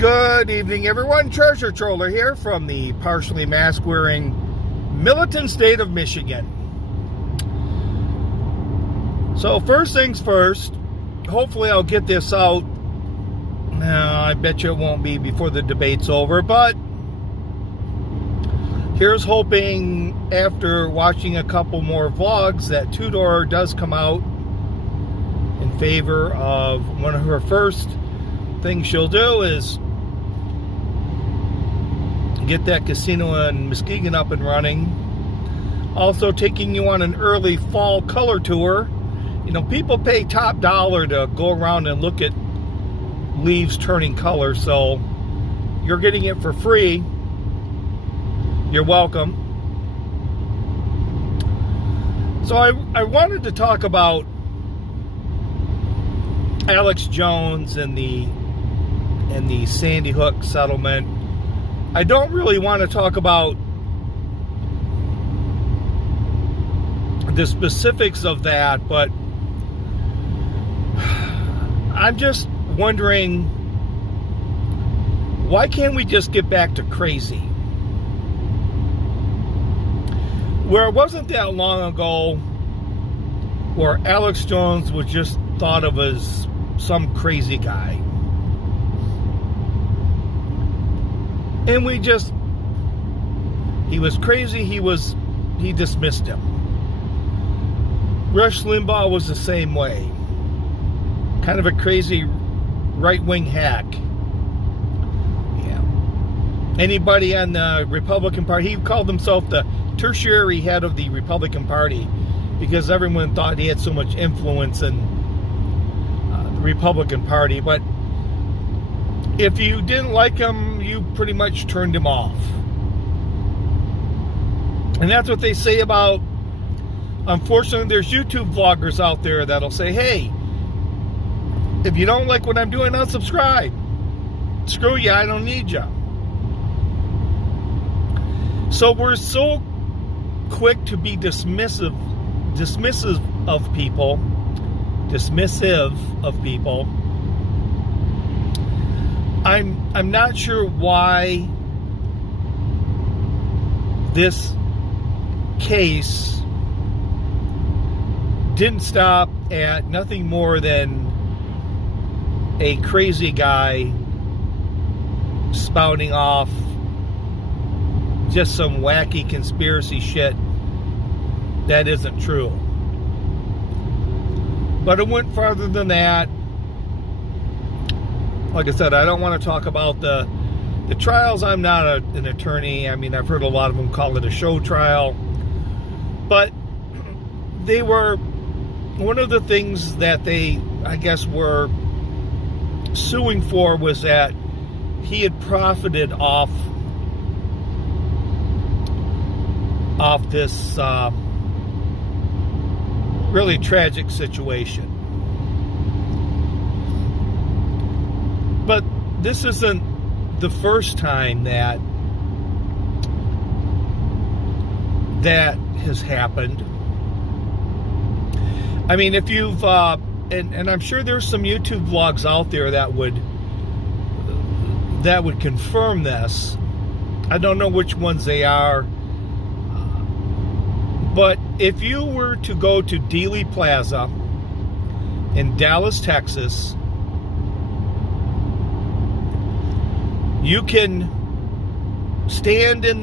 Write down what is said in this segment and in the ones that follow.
Good evening, everyone. Treasure Troller here from the partially mask-wearing militant state of Michigan. So first things first, hopefully I'll get this out. Now, I bet you it won't be before the debate's over, but here's hoping after watching a couple more vlogs that Tudor does come out in favor of one of her first things she'll do is get that casino in Muskegon up and running. Also taking you on an early fall color tour. You know, people pay top dollar to go around and look at leaves turning color, so you're getting it for free. You're welcome. So I wanted to talk about Alex Jones and the Sandy Hook settlement. I don't really want to talk about the specifics of that, but I'm just wondering, why can't we just get back to crazy? Where it wasn't that long ago where Alex Jones was just thought of as some crazy guy. And he was crazy, he dismissed him. Rush Limbaugh was the same way. Kind of a crazy right-wing hack. Yeah. Anybody on the Republican Party, he called himself the tertiary head of the Republican Party because everyone thought he had so much influence in the Republican Party. But if you didn't like him, you pretty much turned him off. And that's what they say about, unfortunately, there's YouTube vloggers out there that'll say, hey, if you don't like what I'm doing, unsubscribe. Screw you, I don't need you. So we're so quick to be dismissive of people. I'm not sure why this case didn't stop at nothing more than a crazy guy spouting off just some wacky conspiracy shit that isn't true. But it went farther than that. Like I said, I don't want to talk about the trials. I'm not an attorney. I mean, I've heard a lot of them call it a show trial. But they were, one of the things that they, I guess, were suing for was that he had profited off this really tragic situation. But this isn't the first time that has happened. I mean, if you've and I'm sure there's some YouTube vlogs out there that would confirm this. I don't know which ones they are. But if you were to go to Dealey Plaza in Dallas, Texas, you can stand on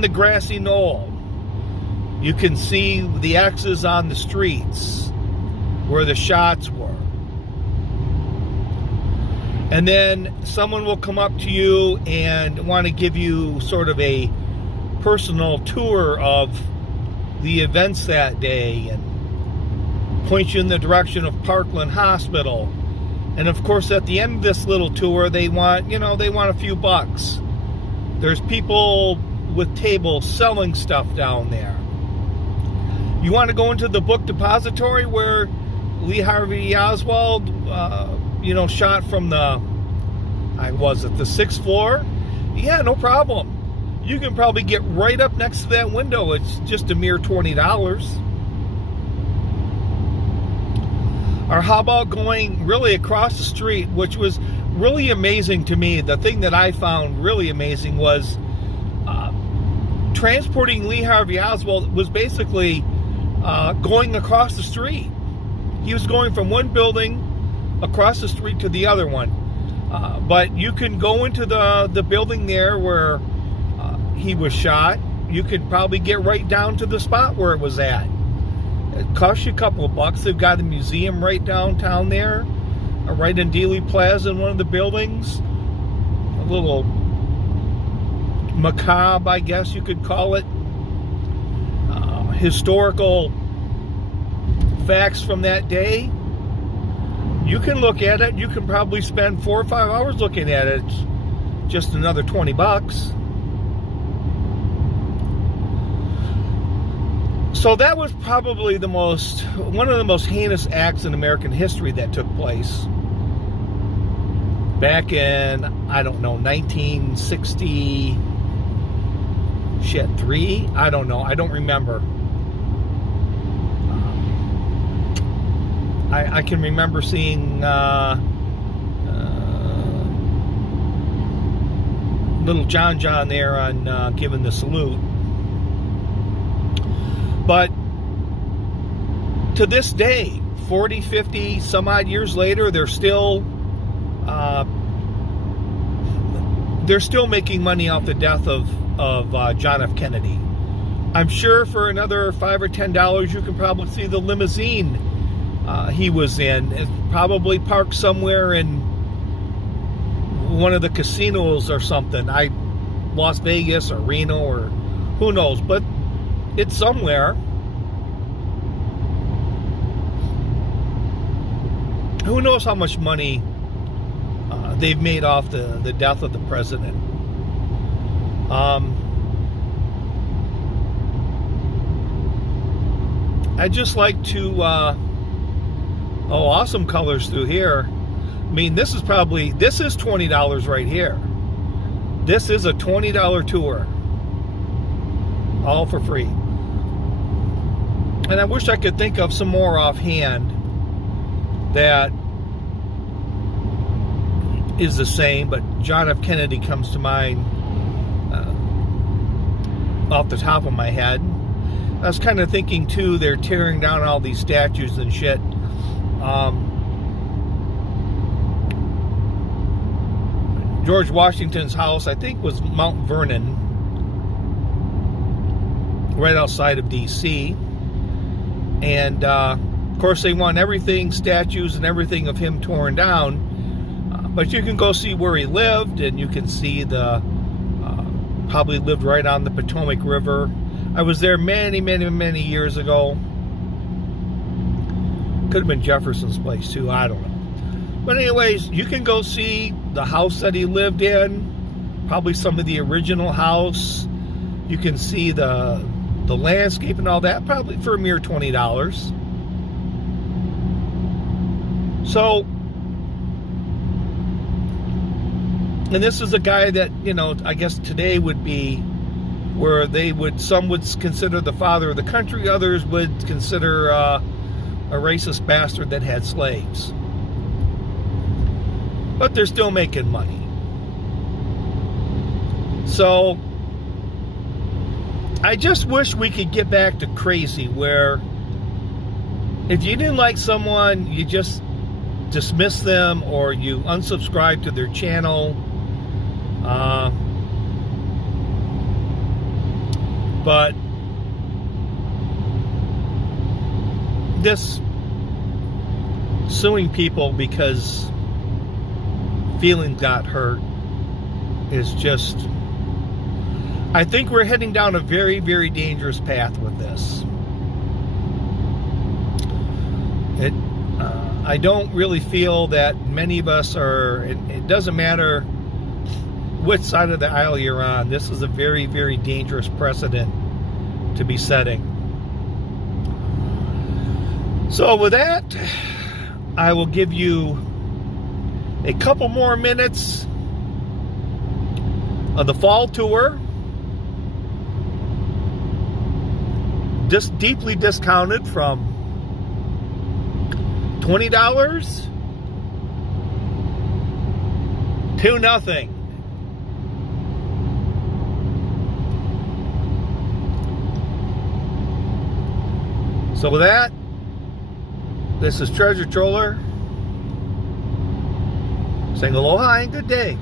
the grassy knoll. You can see the X's on the streets where the shots were. And then someone will come up to you and want to give you sort of a personal tour of the events that day and point you in the direction of Parkland Hospital. And of course, at the end of this little tour, they want a few bucks. There's people with tables selling stuff down there. You want to go into the book depository where Lee Harvey Oswald, shot from the 6th floor? Yeah, no problem. You can probably get right up next to that window. It's just a mere $20. Or how about going really across the street, which was really amazing to me, the thing that I found really amazing was transporting Lee Harvey Oswald was basically going across the street. He was going from one building across the street to the other one. But you can go into the building there where he was shot. You could probably get right down to the spot where it was at. It costs you a couple of bucks. They've got a museum right downtown there, right in Dealey Plaza in one of the buildings. A little macabre, I guess you could call it. Historical facts from that day. You can look at it. You can probably spend 4 or 5 hours looking at it. It's just another 20 bucks. So that was probably one of the most heinous acts in American history that took place back in, I don't know, 1963? I don't know. I don't remember. I can remember seeing little John there on giving the salute. But to this day, 40, 50, some odd years later, they're still making money off the death of John F. Kennedy. I'm sure for another $5 or $10, you can probably see the limousine he was in. It's probably parked somewhere in one of the casinos or something. Las Vegas or Reno or who knows, but it's somewhere. Who knows how much money they've made off the death of the president. I'd just like to awesome colors through here. I mean, this is $20 right here. This is a $20 tour. All for free. And I wish I could think of some more offhand that is the same, but John F. Kennedy comes to mind off the top of my head. I was kind of thinking too, they're tearing down all these statues and shit. George Washington's house, I think, was Mount Vernon, right outside of D.C. And of course, they want everything, statues and everything of him torn down. But you can go see where he lived, and you can see probably lived right on the Potomac River. I was there many, many, many years ago. Could have been Jefferson's place too, I don't know. But anyways, you can go see the house that he lived in, probably some of the original house. You can see the landscape and all that, probably for a mere $20. So, and this is a guy that, I guess today would be where some would consider the father of the country, others would consider a racist bastard that had slaves. But they're still making money. So, I just wish we could get back to crazy where if you didn't like someone, you just dismiss them or you unsubscribe to their channel. But this suing people because feelings got hurt is just, I think we're heading down a very, very dangerous path with this. I don't really feel that many of us are, it doesn't matter which side of the aisle you're on, this is a very, very dangerous precedent to be setting. So with that, I will give you a couple more minutes of the fall tour. Just deeply discounted from $20 2-0. So with that, this is Treasure Troller saying aloha and good day.